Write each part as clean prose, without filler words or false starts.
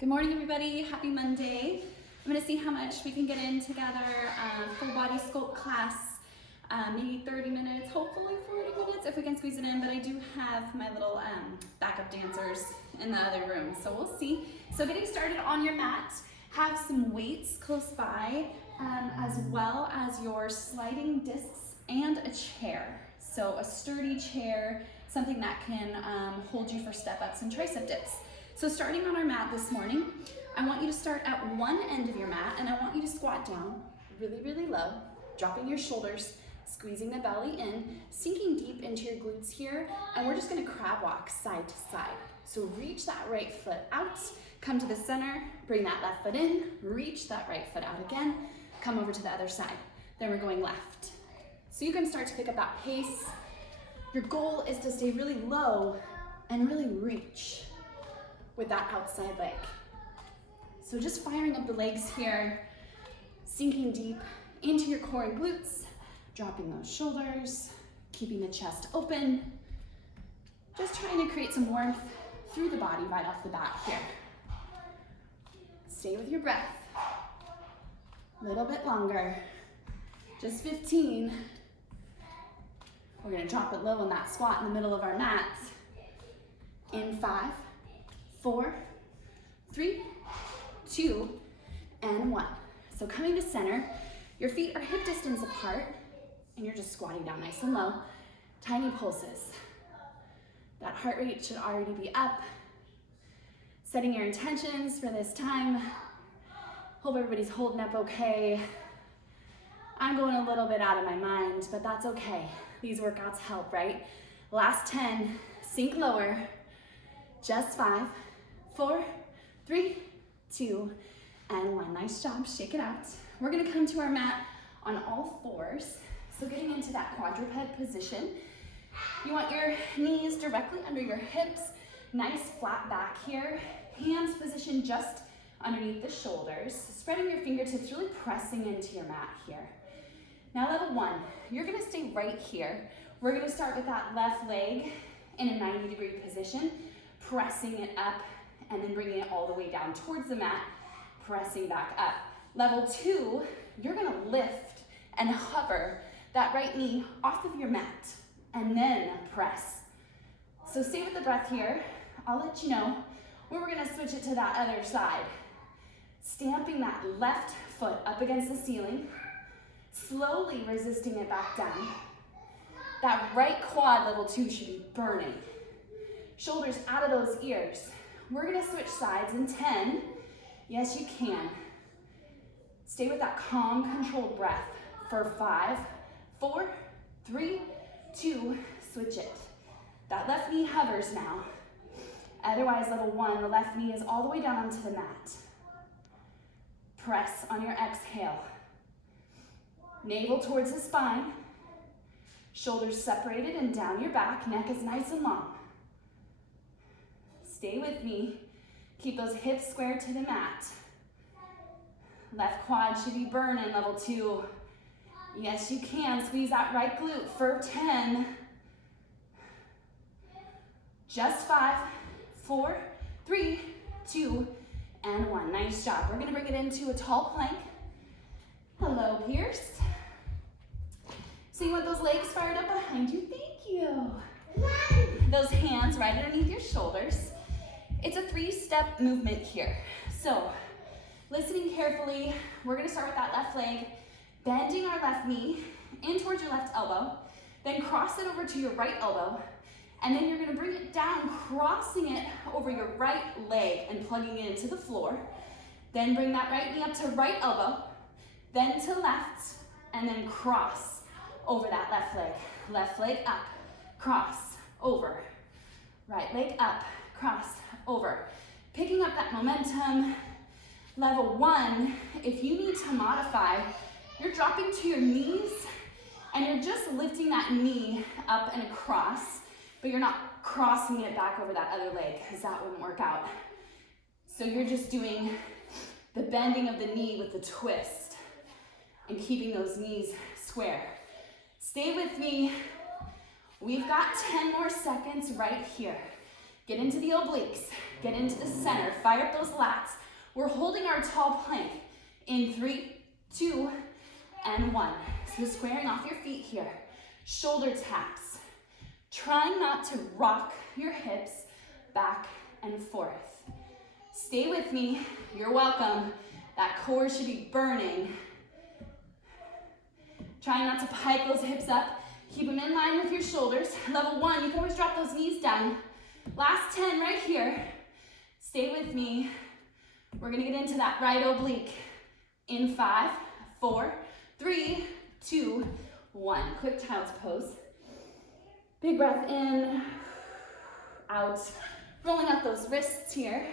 Good morning, everybody. Happy Monday. I'm gonna see how much we can get in together. Full body sculpt class, maybe 30 minutes, hopefully 40 minutes if we can squeeze it in, but I do have my little backup dancers in the other room, so we'll see. So getting started on your mat, have some weights close by, as well as your sliding discs and a chair. So a sturdy chair, something that can hold you for step-ups and tricep dips. So starting on our mat this morning, I want you to start at one end of your mat and I want you to squat down really, really low, dropping your shoulders, squeezing the belly in, sinking deep into your glutes here, and we're just gonna crab walk side to side. So reach that right foot out, come to the center, bring that left foot in, reach that right foot out again, come over to the other side. Then we're going left. So you can start to pick up that pace. Your goal is to stay really low and really reach with that outside leg. So just firing up the legs here, sinking deep into your core and glutes, dropping those shoulders, keeping the chest open, just trying to create some warmth through the body right off the bat here. Stay with your breath. A little bit longer, just 15. We're gonna drop it low in that squat in the middle of our mat. In 5, 4, 3, 2, and 1. So coming to center, your feet are hip distance apart, and you're just squatting down nice and low. Tiny pulses. That heart rate should already be up. Setting your intentions for this time. Hope everybody's holding up okay. I'm going a little bit out of my mind, but that's okay. These workouts help, right? Last 10, sink lower. Just 5, 4, 3, 2, and 1. Nice job, shake it out. We're gonna come to our mat on all fours. So getting into that quadruped position. You want your knees directly under your hips, nice flat back here. Hands positioned just underneath the shoulders. Spreading your fingertips, really pressing into your mat here. Now level 1, you're gonna stay right here. We're gonna start with that left leg in a 90-degree position, pressing it up and then bringing it all the way down towards the mat, pressing back up. Level 2, you're gonna lift and hover that right knee off of your mat and then press. So stay with the breath here. I'll let you know when we're gonna switch it to that other side. Stamping that left foot up against the ceiling, slowly resisting it back down. That right quad, level 2, should be burning. Shoulders out of those ears. We're gonna switch sides in 10. Yes, you can. Stay with that calm, controlled breath for 5, 4, 3, 2, switch it. That left knee hovers now. Otherwise, level 1, the left knee is all the way down onto the mat. Press on your exhale. Navel towards the spine. Shoulders separated and down your back. Neck is nice and long. Stay with me. Keep those hips squared to the mat. Left quad should be burning, level 2. Yes, you can. Squeeze that right glute for 10. Just 5, 4, 3, 2, and 1. Nice job. We're gonna bring it into a tall plank. Hello, Pierce. So you want those legs fired up behind you? Thank you. Those hands right underneath your shoulders. It's a 3-step movement here. So listening carefully, we're gonna start with that left leg, bending our left knee in towards your left elbow, then cross it over to your right elbow, and then you're gonna bring it down, crossing it over your right leg and plugging it into the floor. Then bring that right knee up to right elbow, then to left, and then cross over that left leg. Left leg up, cross, over. Right leg up, cross, over. Picking up that momentum. Level 1, if you need to modify, you're dropping to your knees and you're just lifting that knee up and across, but you're not crossing it back over that other leg because that wouldn't work out. So you're just doing the bending of the knee with the twist and keeping those knees square. Stay with me. We've got 10 more seconds right here. Get into the obliques. Get into the center, fire up those lats. We're holding our tall plank in 3, 2, and 1. So squaring off your feet here. Shoulder taps. Trying not to rock your hips back and forth. Stay with me, you're welcome. That core should be burning. Try not to pike those hips up. Keep them in line with your shoulders. Level 1, you can always drop those knees down. Last 10 right here. Stay with me. We're gonna get into that right oblique. In 5, 4, 3, 2, 1. Quick child's pose. Big breath in, out. Rolling out those wrists here.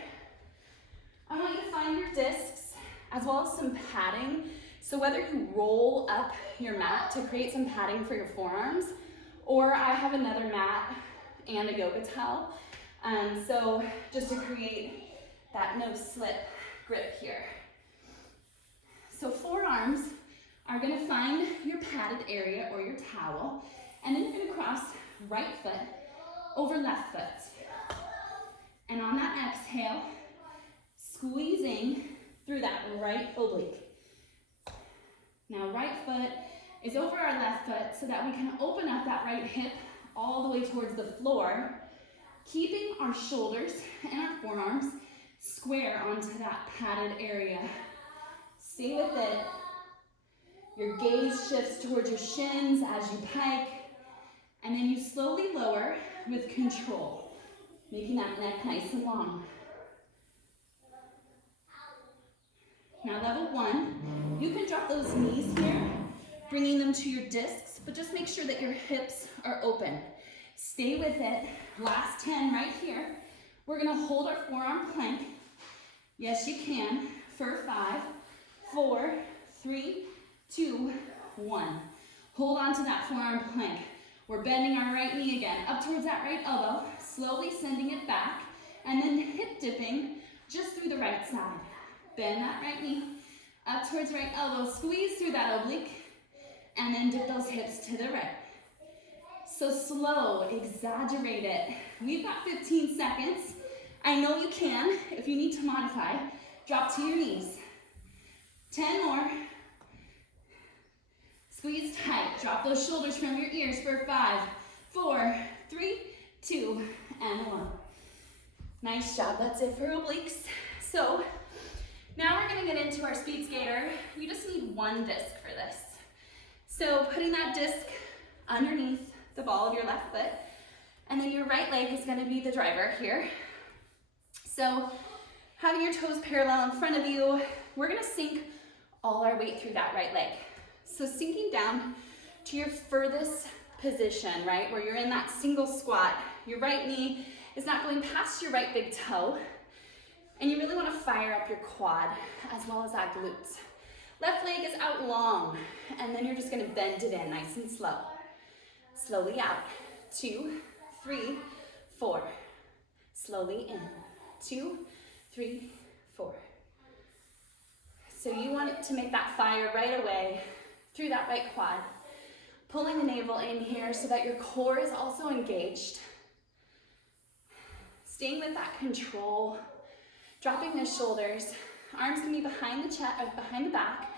I want you to find your discs as well as some padding. So whether you roll up your mat to create some padding for your forearms, or I have another mat and a yoga towel. So just to create that no slip grip here. So forearms are gonna find your padded area or your towel, and then you're gonna cross right foot over left foot. And on that exhale, squeezing through that right oblique. Now right foot is over our left foot so that we can open up that right hip all the way towards the floor, keeping our shoulders and our forearms square onto that padded area. Stay with it. Your gaze shifts towards your shins as you pike, and then you slowly lower with control, making that neck nice and long. Now level 1, you can drop those knees here, bringing them to your discs, but just make sure that your hips are open. Stay with it. Last 10 right here. We're gonna hold our forearm plank. Yes, you can. For 5, 4, 3, 2, 1. Hold on to that forearm plank. We're bending our right knee again, up towards that right elbow, slowly sending it back, and then hip dipping just through the right side. Bend that right knee, up towards right elbow, squeeze through that oblique, and then dip those hips to the right. So slow, exaggerate it. We've got 15 seconds. I know you can. If you need to modify, drop to your knees. 10 more. Squeeze tight. Drop those shoulders from your ears for 5, 4, 3, 2, and 1. Nice job. That's it for obliques. So now we're going to get into our speed skater. You just need one disc for this. So putting that disc underneath the ball of your left foot, and then your right leg is going to be the driver here. So having your toes parallel in front of you, we're going to sink all our weight through that right leg. So sinking down to your furthest position, right, where you're in that single squat. Your right knee is not going past your right big toe, and you really want to fire up your quad as well as that glutes. Left leg is out long, and then you're just going to bend it in nice and slow. Slowly out. 2, 3, 4. Slowly in. 2, 3, 4. So you want it to make that fire right away through that right quad. Pulling the navel in here so that your core is also engaged. Staying with that control. Dropping the shoulders. Arms can be behind the chest, behind the back,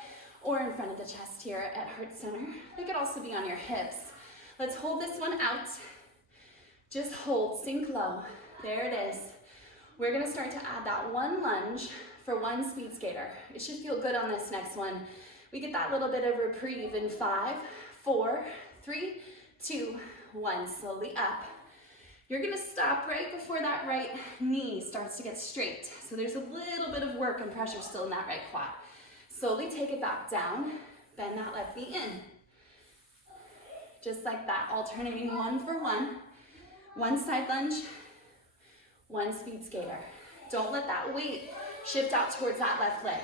or in front of the chest here at heart center. They could also be on your hips. Let's hold this one out. Just hold, sink low. There it is. We're gonna start to add that one lunge for one speed skater. It should feel good on this next one. We get that little bit of reprieve in 5, 4, 3, 2, 1. Slowly up. You're gonna stop right before that right knee starts to get straight. So there's a little bit of work and pressure still in that right quad. Slowly take it back down. Bend that left knee in. Just like that, alternating 1 for 1. One side lunge, one speed skater. Don't let that weight shift out towards that left leg.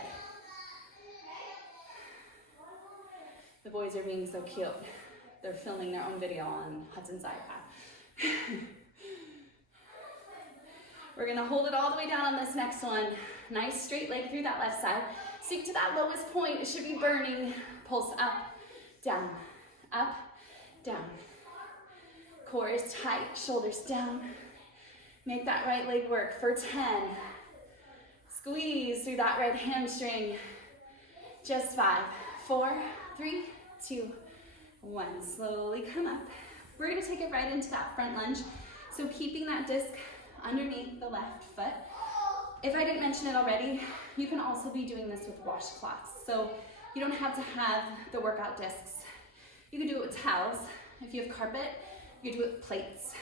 The boys are being so cute. They're filming their own video on Hudson's iPad. We're gonna hold it all the way down on this next one. Nice straight leg through that left side. Sink to that lowest point. It should be burning. Pulse up, down, up, down. Core is tight, shoulders down. Make that right leg work for 10. Squeeze through that right hamstring. Just 5, 4, 3, 2, 1. Slowly come up. We're gonna take it right into that front lunge. So keeping that disc underneath the left foot. If I didn't mention it already, you can also be doing this with washcloths. So you don't have to have the workout discs. You can do it with towels. If you have carpet, you can do it with plates.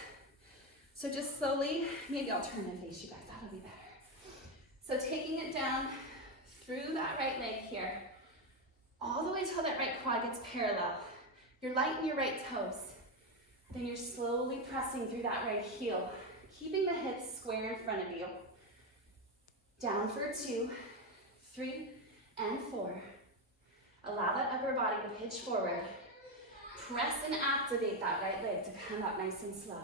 So just slowly, maybe I'll turn and face you guys, that'll be better. So taking it down through that right leg here, all the way till that right quad gets parallel. You're light in your right toes. Then you're slowly pressing through that right heel, keeping the hips square in front of you. Down for 2, 3, and 4. Allow that upper body to pitch forward. Press and activate that right leg to come up nice and slow.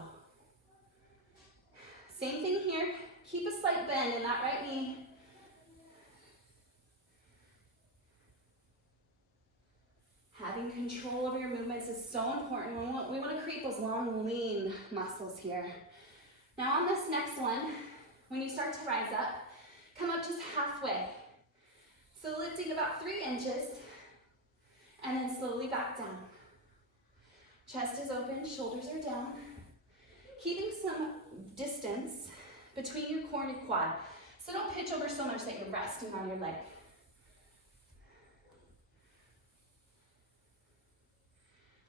Same thing here. Keep a slight bend in that right knee. Having control over your movements is so important. We want to create those long, lean muscles here. Now on this next one, when you start to rise up, come up just halfway. So lifting about 3 inches, and then slowly back down. Chest is open, shoulders are down. Keeping some distance between your core and your quad. So don't pitch over so much that you're resting on your leg.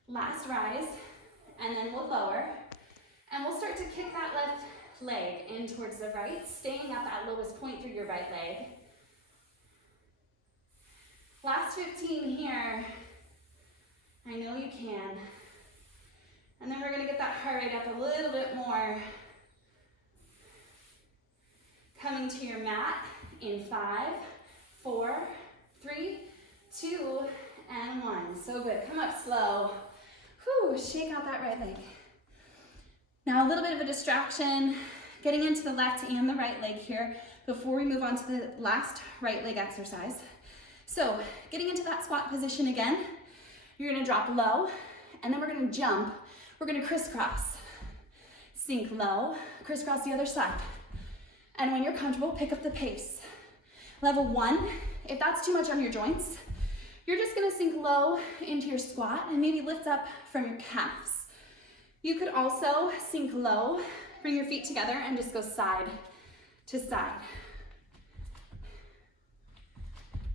Last rise, and then we'll lower. And we'll start to kick that left leg in towards the right, staying at that lowest point through your right leg. Last 15 here. I know you can. And then we're gonna get that heart rate up a little bit more. Coming to your mat in 5, 4, 3, 2, and 1. So good, come up slow. Whew, shake out that right leg. Now a little bit of a distraction, getting into the left and the right leg here before we move on to the last right leg exercise. So getting into that squat position again, you're gonna drop low, and then we're gonna jump. We're gonna crisscross. Sink low, crisscross the other side. And when you're comfortable, pick up the pace. Level 1, if that's too much on your joints, you're just gonna sink low into your squat and maybe lift up from your calves. You could also sink low, bring your feet together and just go side to side.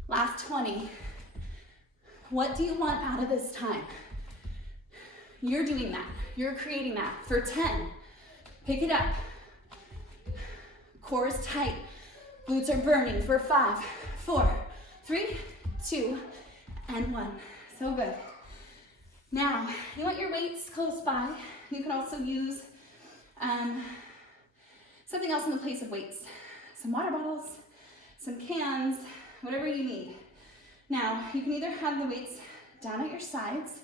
Last 20. What do you want out of this time? You're doing that. You're creating that. For 10, pick it up. Core is tight. Glutes are burning for 5, 4, 3, 2, and 1. So good. Now, you want your weights close by. You can also use something else in the place of weights. Some water bottles, some cans, whatever you need. Now, you can either have the weights down at your sides,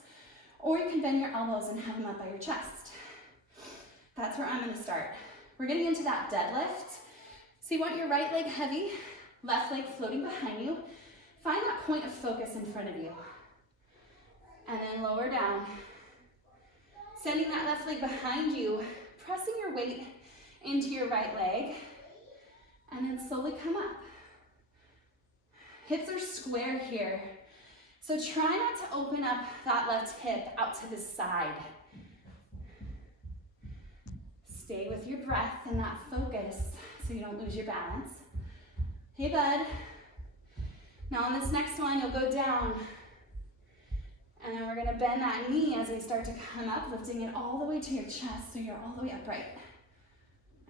or you can bend your elbows and have them up by your chest. That's where I'm gonna start. We're getting into that deadlift. So you want your right leg heavy, left leg floating behind you. Find that point of focus in front of you. And then lower down. Sending that left leg behind you, pressing your weight into your right leg, and then slowly come up. Hips are square here. So try not to open up that left hip out to the side. Stay with your breath and that focus so you don't lose your balance. Hey, bud. Now on this next one, you'll go down. And then we're gonna bend that knee as we start to come up, lifting it all the way to your chest so you're all the way upright.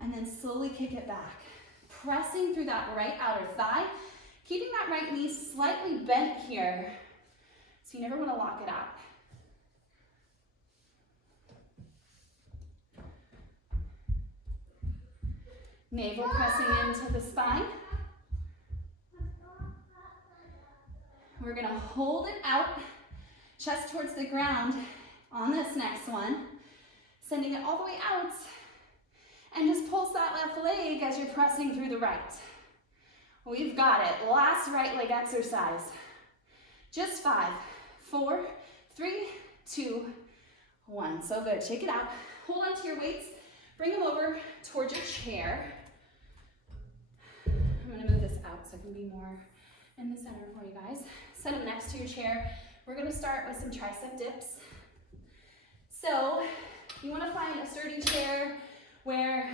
And then slowly kick it back. Pressing through that right outer thigh, keeping that right knee slightly bent here. So you never wanna lock it out. Navel pressing into the spine. We're gonna hold it out, chest towards the ground on this next one. Sending it all the way out. And just pulse that left leg as you're pressing through the right. We've got it. Last right leg exercise. Just 5, 4, 3, 2, 1. So good. Shake it out. Hold on to your weights. Bring them over towards your chair. I'm gonna move this out so I can be more in the center for you guys. Set them next to your chair. We're gonna start with some tricep dips. So you wanna find a sturdy chair where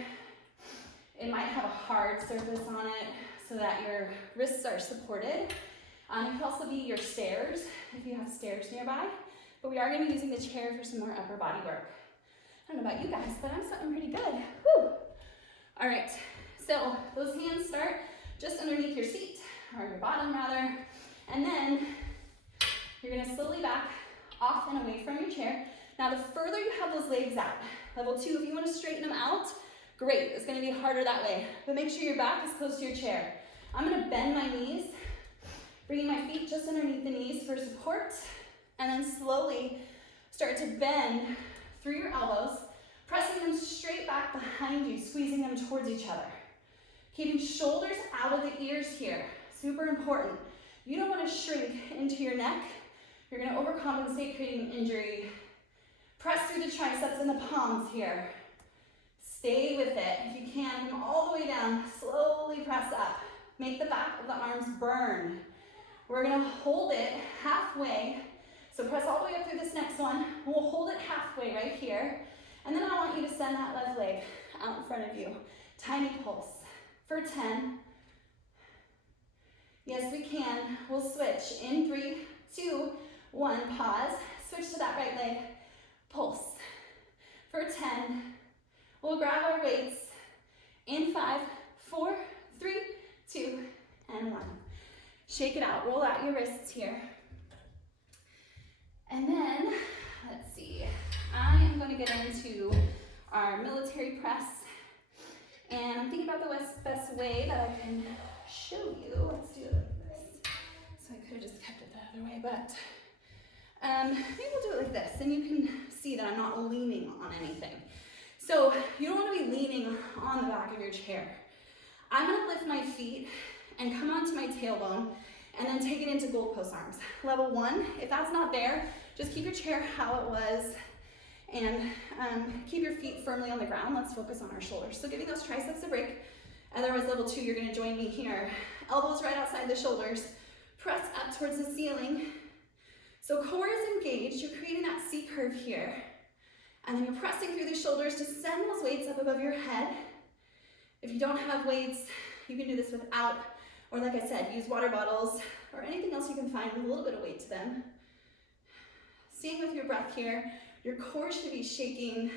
it might have a hard surface on it so that your wrists are supported. It could also be your stairs if you have stairs nearby, but we are gonna be using the chair for some more upper body work. I don't know about you guys, but I'm sitting pretty good. Woo! All right, so those hands start just underneath your seat, or your bottom rather, and then you're gonna slowly back off and away from your chair. Now the further you have those legs out, level 2, if you wanna straighten them out, great, it's gonna be harder that way, but make sure your back is close to your chair. I'm gonna bend my knees, bringing my feet just underneath the knees for support, and then slowly start to bend through your elbows, pressing them straight back behind you, squeezing them towards each other. Keeping shoulders out of the ears here, super important. You don't want to shrink into your neck. You're going to overcompensate, creating an injury. Press through the triceps and the palms here. Stay with it. If you can, come all the way down, slowly press up. Make the back of the arms burn. We're going to hold it halfway. So press all the way up through this next one. We'll hold it halfway right here. And then I want you to send that left leg out in front of you. Tiny pulse for 10. Yes, we can. We'll switch in 3, 2, 1. Pause. Switch to that right leg. Pulse for 10. We'll grab our weights in 5, 4, 3, 2, and 1. Shake it out. Roll out your wrists here. And then, let's see, I am going to get into our military press. And I'm thinking about the best way that I can show you. Let's do it like this. So I could have just kept it the other way, but maybe we'll do it like this. And you can see that I'm not leaning on anything. So you don't want to be leaning on the back of your chair. I'm going to lift my feet and come onto my tailbone and then take it into goalpost arms. Level 1, if that's not there, just keep your chair how it was and keep your feet firmly on the ground. Let's focus on our shoulders. So giving those triceps a break. Otherwise, level 2, you're gonna join me here. Elbows right outside the shoulders. Press up towards the ceiling. So core is engaged. You're creating that C curve here. And then you're pressing through the shoulders to send those weights up above your head. If you don't have weights, you can do this without, or like I said, use water bottles or anything else you can find with a little bit of weight to them. Staying with your breath here, your core should be shaking.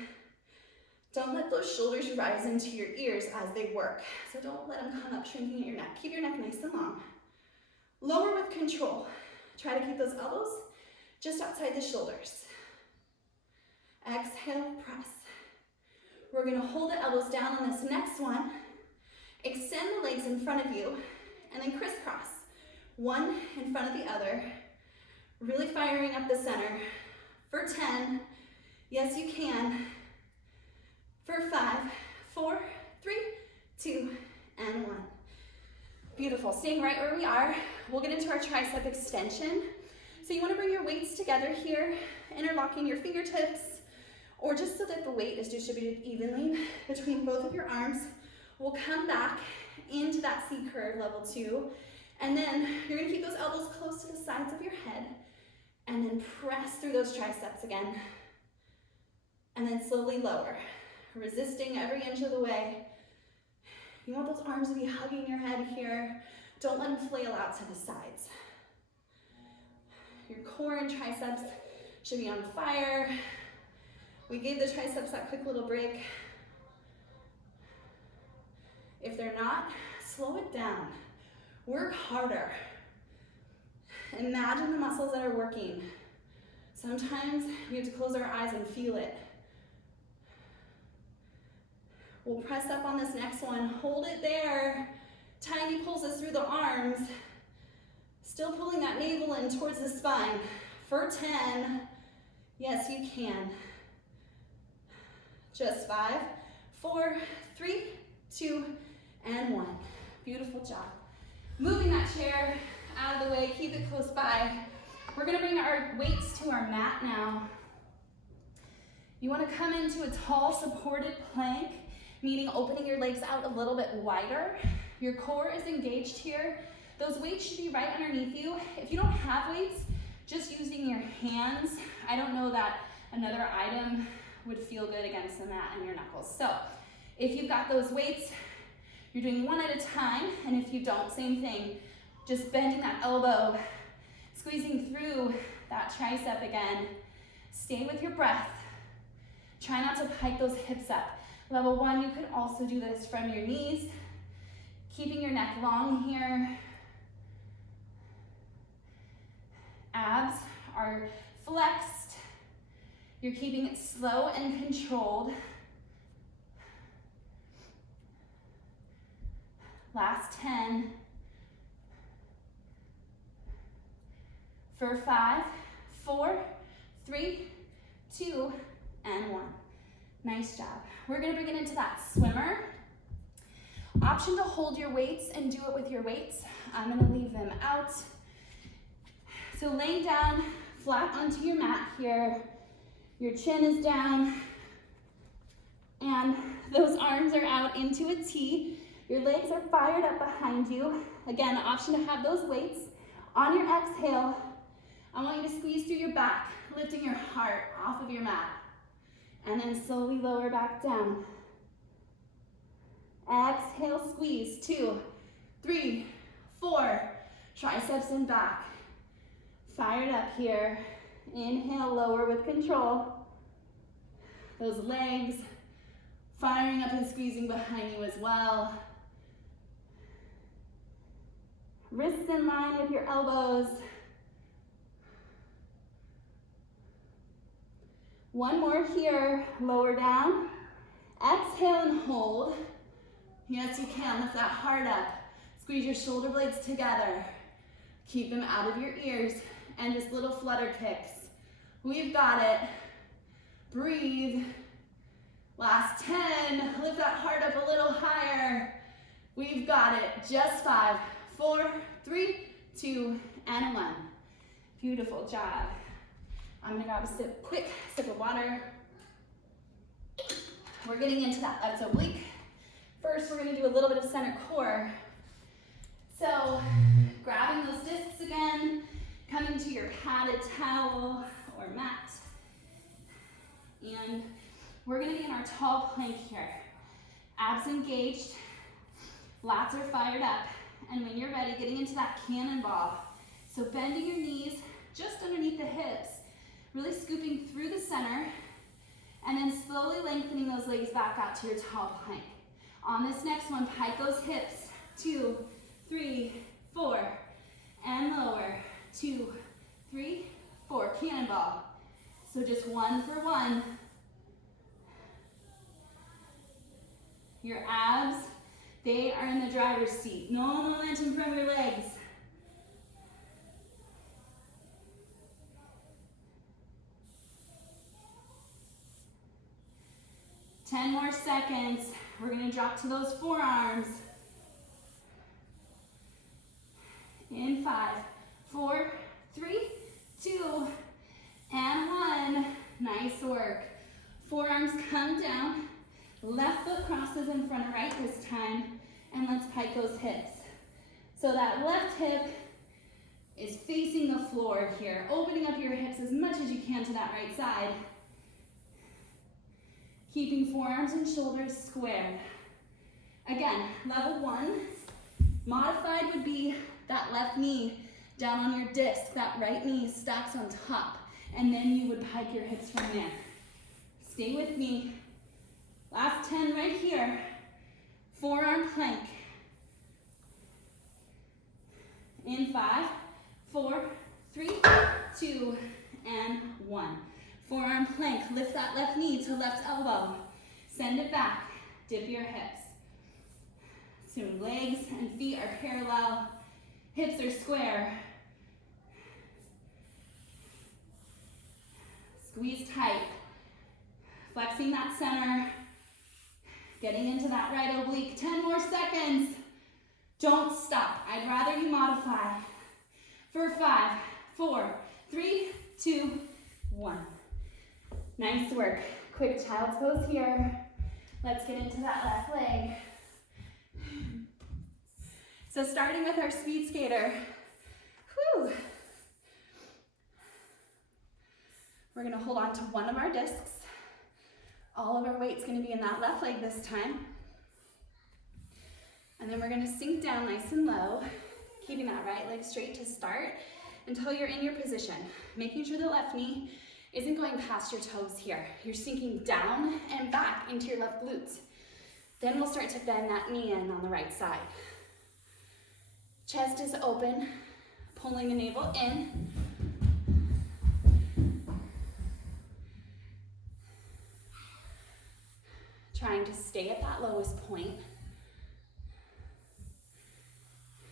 Don't let those shoulders rise into your ears as they work. So don't let them come up shrinking at your neck. Keep your neck nice and long. Lower with control. Try to keep those elbows just outside the shoulders. Exhale, press. We're gonna hold the elbows down on this next one. Extend the legs in front of you and then crisscross. One in front of the other. Really firing up the center. For 10, yes you can. For 5, 4, 3, 2, and 1. Beautiful, staying right where we are. We'll get into our tricep extension. So you wanna bring your weights together here, interlocking your fingertips, or just so that the weight is distributed evenly between both of your arms. We'll come back into that C curve, level 2, and then you're gonna keep those elbows close to the sides of your head, and then press through those triceps again, and then slowly lower, resisting every inch of the way. You want those arms to be hugging your head here. Don't let them flail out to the sides. Your core and triceps should be on fire. We gave the triceps that quick little break. If they're not, slow it down. Work harder. Imagine the muscles that are working. Sometimes we have to close our eyes and feel it. We'll press up on this next one. Hold it there. Tiny pulses through the arms. Still pulling that navel in towards the spine. For 10. Yes, you can. Just 5, 4, 3, 2, and 1. Beautiful job. Moving that chair out of the way, keep it close by. We're gonna bring our weights to our mat now. You wanna come into a tall supported plank. meaning opening your legs out a little bit wider. Your core is engaged here. Those weights should be right underneath you. If you don't have weights, just using your hands, I don't know that another item would feel good against the mat and your knuckles. So if you've got those weights, you're doing one at a time, and if you don't, same thing. Just bending that elbow, squeezing through that tricep again. Stay with your breath. Try not to pike those hips up. Level 1, you could also do this from your knees, keeping your neck long here. Abs are flexed. You're keeping it slow and controlled. Last 10. For 5, 4, 3, 2, and 1. Nice job. We're gonna bring it into that swimmer. Option to hold your weights and do it with your weights. I'm gonna leave them out. So laying down flat onto your mat here, your chin is down, and those arms are out into a T. Your legs are fired up behind you. Again, option to have those weights. On your exhale, I want you to squeeze through your back, lifting your heart off of your mat, and then slowly lower back down. Exhale, squeeze, 2, 3, 4, triceps and back. Fired up here. Inhale, lower with control. Those legs firing up and squeezing behind you as well. Wrists in line with your elbows. One more here, lower down. Exhale and hold. Yes, you can, lift that heart up. Squeeze your shoulder blades together. Keep them out of your ears, and just little flutter kicks. We've got it. Breathe. Last 10, lift that heart up a little higher. We've got it, just 5, 4, 3, 2, and 1. Beautiful job. I'm gonna grab a quick sip of water. We're getting into that left oblique. First, we're gonna do a little bit of center core. So, grabbing those discs again, coming to your padded towel or mat. And we're gonna be in our tall plank here. Abs engaged, lats are fired up, and when you're ready, getting into that cannonball. So bending your knees just underneath the hips, really scooping through the center, and then slowly lengthening those legs back out to your tall plank. On this next one, pike those hips, 2, 3, 4, and lower, 2, 3, 4, cannonball. So just 1 for 1. Your abs, they are in the driver's seat. No momentum from your legs. Ten more seconds. We're gonna drop to those forearms. In 5, 4, 3, 2, and 1. Nice work. Forearms come down. Left foot crosses in front of right this time. And let's pike those hips. So that left hip is facing the floor here. Opening up your hips as much as you can to that right side. Keeping forearms and shoulders squared. Again, level 1. Modified would be that left knee down on your disc. That right knee stacks on top. And then you would pike your hips from there. Stay with me. Last 10 right here. Forearm plank. In 5, 4, 3, 2, and 1. Forearm plank. Lift that left knee to left elbow. Send it back. Dip your hips. So legs and feet are parallel. Hips are square. Squeeze tight. Flexing that center. Getting into that right oblique. 10 more seconds. Don't stop. I'd rather you modify. For 5, 4, 3, 2, 1. Nice work. Quick child's pose here. Let's get into that left leg. So starting with our speed skater. Whew. We're gonna hold on to one of our discs. All of our weight's gonna be in that left leg this time. And then we're gonna sink down nice and low, keeping that right leg straight to start until you're in your position. Making sure the left knee isn't going past your toes here. You're sinking down and back into your left glutes. Then we'll start to bend that knee in on the right side. Chest is open, pulling the navel in. Trying to stay at that lowest point.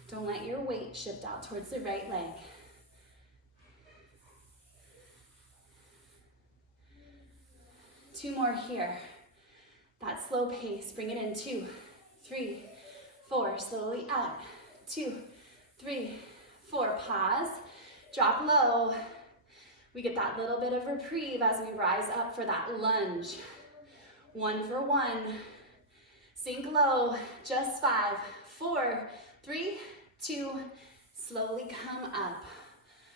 Don't let your weight shift out towards the right leg. Two more here. That slow pace, bring it in. 2, 3, 4, slowly out. 2, 3, 4, pause, drop low. We get that little bit of reprieve as we rise up for that lunge. 1 for 1, sink low, just 5, 4, 3, 2, slowly come up.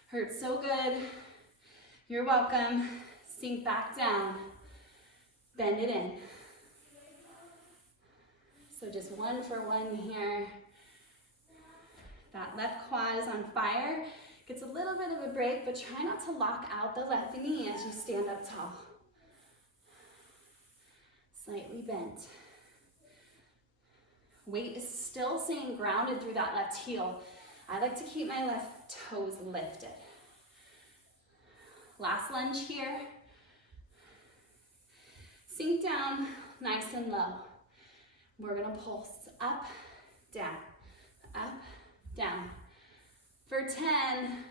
Hurts so good, you're welcome. Sink back down, bend it in. So just 1 for 1 here. That left quad is on fire. Gets a little bit of a break, but try not to lock out the left knee as you stand up tall. Slightly bent. Weight is still staying grounded through that left heel. I like to keep my left toes lifted. Last lunge here. Sink down nice and low. We're gonna pulse up, down, up, down. For 10,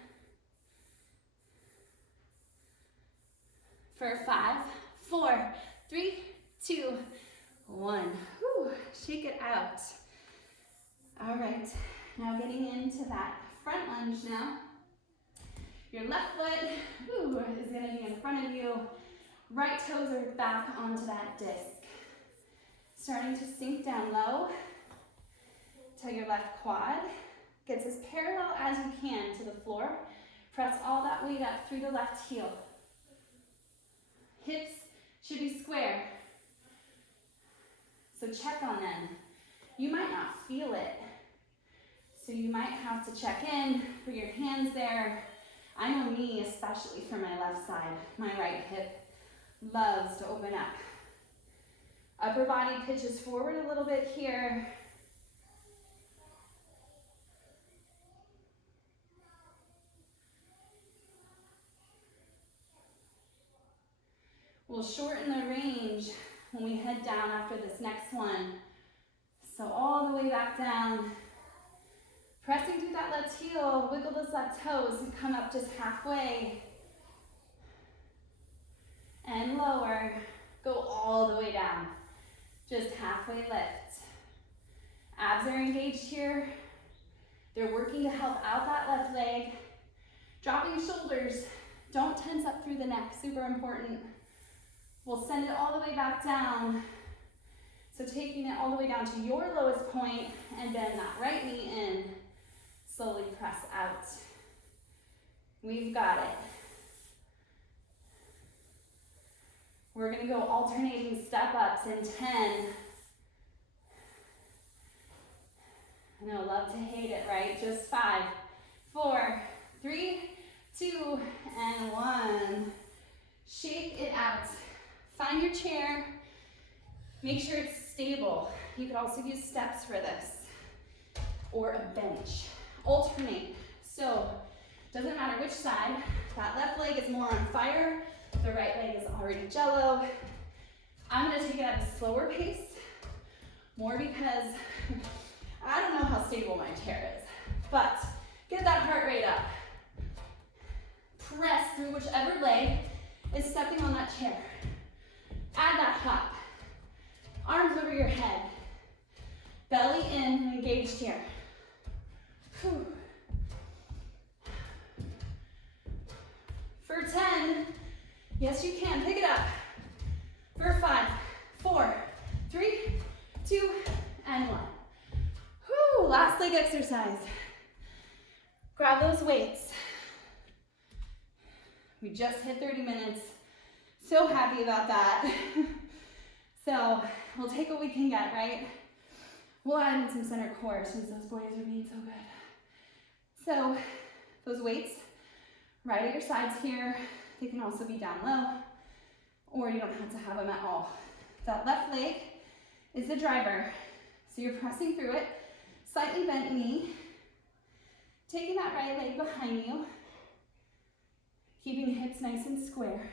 for 5, 4, 3, 2, 1. Whew, shake it out. All right, now getting into that front lunge now. Your left foot is gonna be in front of you. Right toes are back onto that disc. Starting to sink down low till your left quad gets as parallel as you can to the floor. Press all that weight up through the left heel. Hips should be square. So check on them. You might not feel it, so you might have to check in, put your hands there. I know me, especially for my left side, my right hip loves to open up. Upper body pitches forward a little bit here. We'll shorten the range when we head down after this next one. So all the way back down. Pressing through that left heel, wiggle those left toes and come up just halfway. And lower, go all the way down. Just halfway lift. Abs are engaged here. They're working to help out that left leg. Dropping shoulders, don't tense up through the neck, super important. We'll send it all the way back down. So taking it all the way down to your lowest point and bend that right knee in. Slowly press out. We've got it. We're gonna go alternating step ups in 10. I know, love to hate it, right? Just 5, 4, 3, 2, and 1. Shake it out. Find your chair. Make sure it's stable. You could also use steps for this, or a bench. Alternate. So, doesn't matter which side. That left leg is more on fire. The right leg is already jello. I'm gonna take it at a slower pace, more because I don't know how stable my chair is, but get that heart rate up. Press through whichever leg is stepping on that chair. Add that hop. Arms over your head. Belly in and engaged here. Whew. For 10, yes you can, pick it up. For 5, 4, 3, 2, and 1. Whew, last leg exercise. Grab those weights. We just hit 30 minutes. So happy about that. So we'll take what we can get, right? We'll add in some center core since those boys are being so good. So those weights right at your sides here. They can also be down low, or you don't have to have them at all. That left leg is the driver. So you're pressing through it, slightly bent knee, taking that right leg behind you, keeping hips nice and square,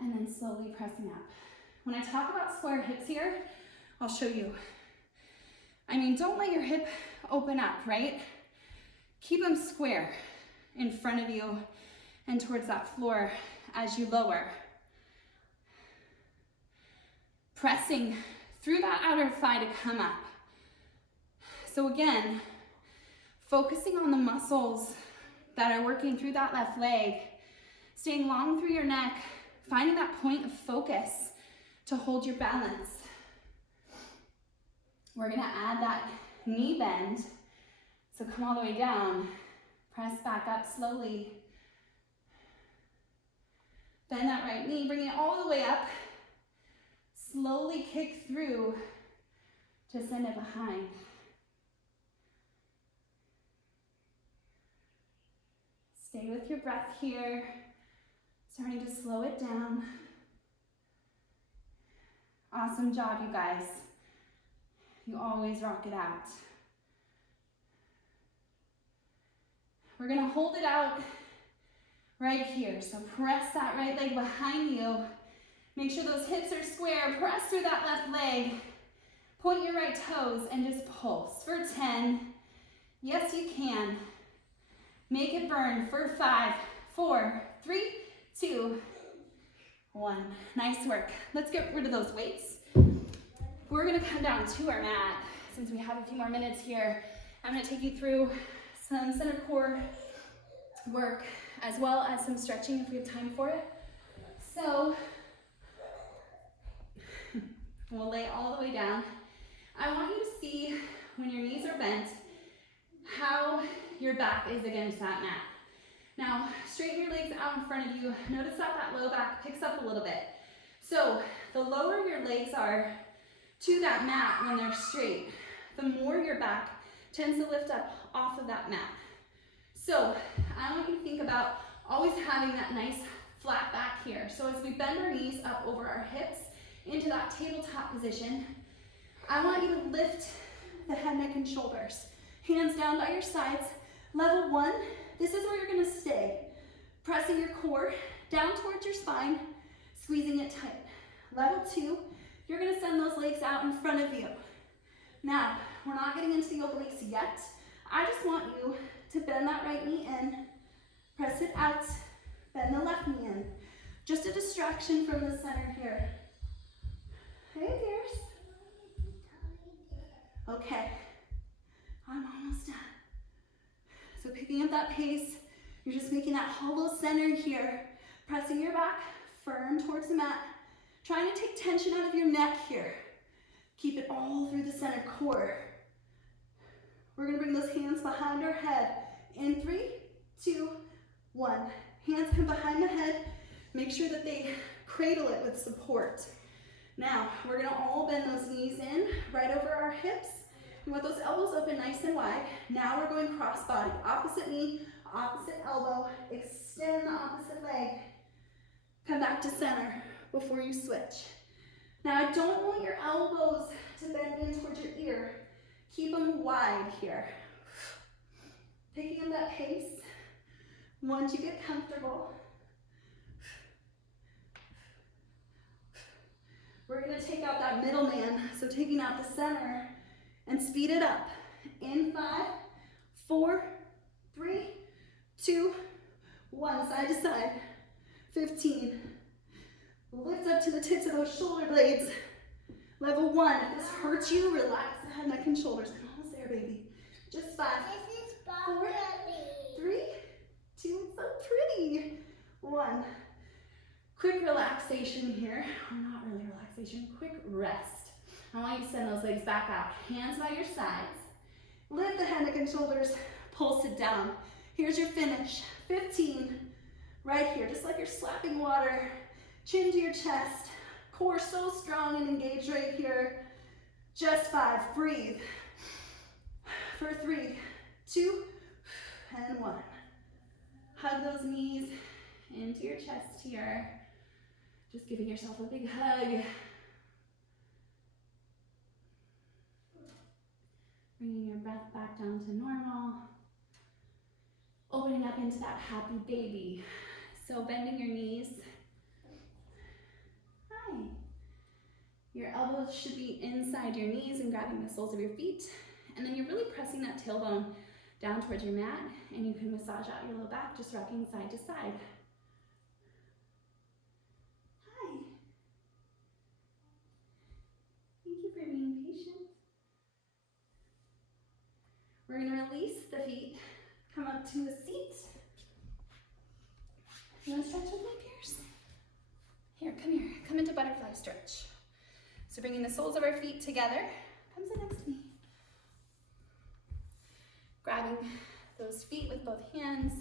and then slowly pressing up. When I talk about square hips here, I'll show you. I mean, don't let your hip open up, right? Keep them square in front of you and towards that floor as you lower. Pressing through that outer thigh to come up. So again, focusing on the muscles that are working through that left leg, staying long through your neck, finding that point of focus to hold your balance. We're gonna add that knee bend. So come all the way down, press back up slowly. Bend that right knee, bring it all the way up. Slowly kick through to send it behind. Stay with your breath here, starting to slow it down. Awesome job, you guys. You always rock it out. We're gonna hold it out right here. So press that right leg behind you. Make sure those hips are square. Press through that left leg. Point your right toes and just pulse for 10. Yes, you can. Make it burn for 5, 4, 3, 2, 1. Nice work. Let's get rid of those weights. We're gonna come down to our mat. Since we have a few more minutes here, I'm gonna take you through some center core work as well as some stretching if we have time for it. So we'll lay all the way down. I want you to see when your knees are bent how your back is against that mat. Now straighten your legs out in front of you. Notice that that low back picks up a little bit. So the lower your legs are to that mat when they're straight, the more your back tends to lift up off of that mat. So I want you to think about always having that nice flat back here. So as we bend our knees up over our hips into that tabletop position, I want you to lift the head, neck, and shoulders. Hands down by your sides. Level 1, this is where you're gonna stay. Pressing your core down towards your spine, squeezing it tight. Level 2, you're gonna send those legs out in front of you. Now, we're not getting into the obliques yet. I just want you to bend that right knee in, press it out, bend the left knee in. Just a distraction from the center here. Hey, dears. Okay, I'm almost done. So picking up that pace, you're just making that hollow center here, pressing your back firm towards the mat, trying to take tension out of your neck here. Keep it all through the center core. We're gonna bring those hands behind our head. In 3, 2, 1. Hands come behind the head. Make sure that they cradle it with support. Now, we're gonna all bend those knees in, right over our hips. We want those elbows open nice and wide. Now we're going cross body. Opposite knee, opposite elbow. Extend the opposite leg. Come back to center before you switch. Now, I don't want your elbows to bend in towards your ear. Keep them wide here. Picking up that pace. Once you get comfortable, we're gonna take out that middleman. So taking out the center and speed it up. In 5, 4, 3, 2, 1. Side to side. 15. Lift up to the tips of those shoulder blades. Level 1, if this hurts you, relax the head, neck, and shoulders. I'm almost there, baby. Just 5, 4, 3, 2, it's so pretty. 1. Quick relaxation here, or not really relaxation, quick rest. I want you to send those legs back out. Hands by your sides. Lift the head, neck, and shoulders. Pulse it down. Here's your finish. 15. Right here, just like you're slapping water. Chin to your chest. Core so strong and engaged right here. Just 5. Breathe. For 3, 2, and 1. Hug those knees into your chest here. Just giving yourself a big hug. Bringing your breath back down to normal. Opening up into that happy baby. So bending your knees. Hi. Your elbows should be inside your knees and grabbing the soles of your feet. And then you're really pressing that tailbone down towards your mat, and you can massage out your low back, just rocking side to side. Hi. Thank you for being patient. We're going to release the feet, come up to a seat. You want to stretch with me, Pierce? Here, come into butterfly stretch. So bringing the soles of our feet together, come sit next to me. Grabbing those feet with both hands.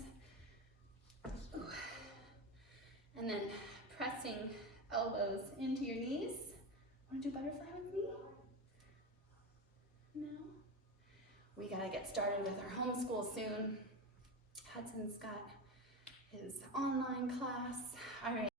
Ooh. And then pressing elbows into your knees. Want to do butterfly with me? No? We gotta get started with our homeschool soon. Hudson's got his online class. All right.